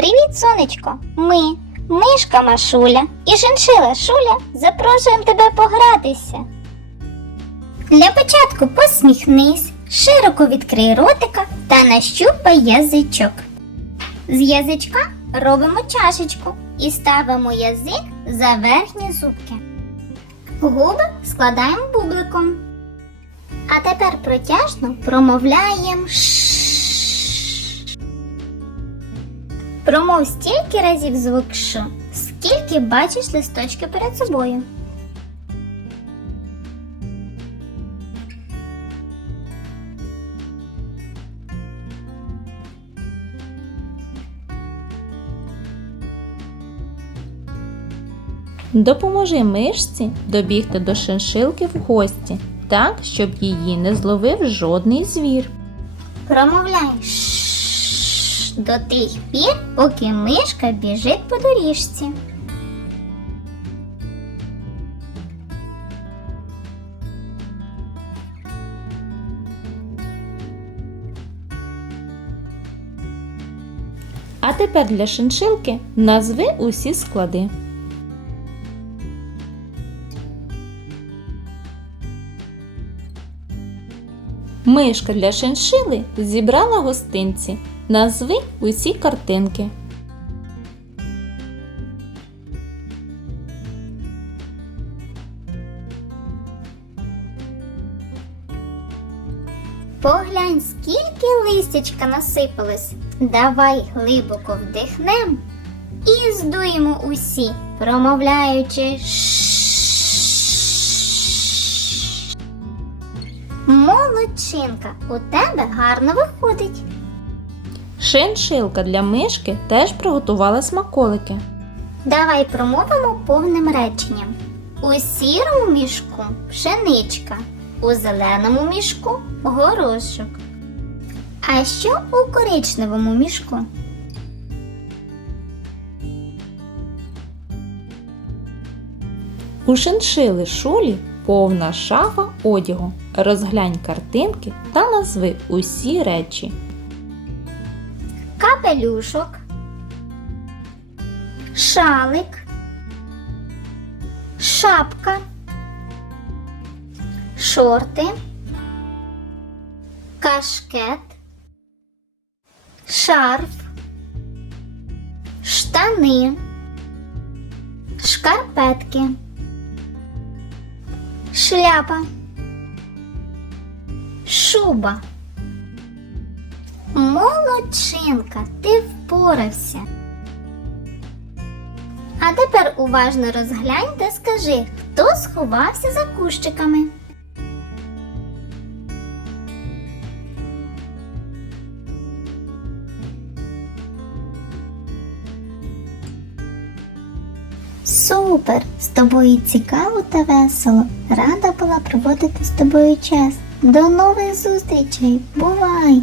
Привіт, сонечко! Ми, мишка Машуля і шиншила Шуля запрошуємо тебе погратися. Для початку посміхнись, широко відкрий ротика та нащупай язичок. З язичка робимо чашечку і ставимо язик за верхні зубки. Губи складаємо бубликом. А тепер протяжно промовляємо «ш». Промов стільки разів звук Ш, скільки бачиш листочки перед собою. Допоможи мишці добігти до шиншилки в гості, так, щоб її не зловив жодний звір. Промовляй «ш» до тих пір, поки мишка біжить по доріжці. А тепер для шиншилки назви усі склади. Мишка для шиншили зібрала гостинці. Назви усі картинки. Поглянь, скільки листячка насипалось. Давай глибоко вдихнем і здуємо усі, промовляючи. Молодчинка, у тебе гарно виходить. Шиншилка для мишки теж приготувала смаколики. Давай промовимо повним реченням. У сірому мішку пшеничка, у зеленому мішку горошок. А що у коричневому мішку? У шиншили шулі повна шафа одягу. Розглянь картинки та назви усі речі. Капелюшок, шалик, шапка, шорти, кашкет, шарф, штани, шкарпетки, шляпа, шуба. Молодчинка, ти впорався. А тепер уважно розглянь та скажи, хто сховався за кущиками. Супер! З тобою цікаво та весело. Рада була проводити з тобою час. До нових зустрічей. Бувай!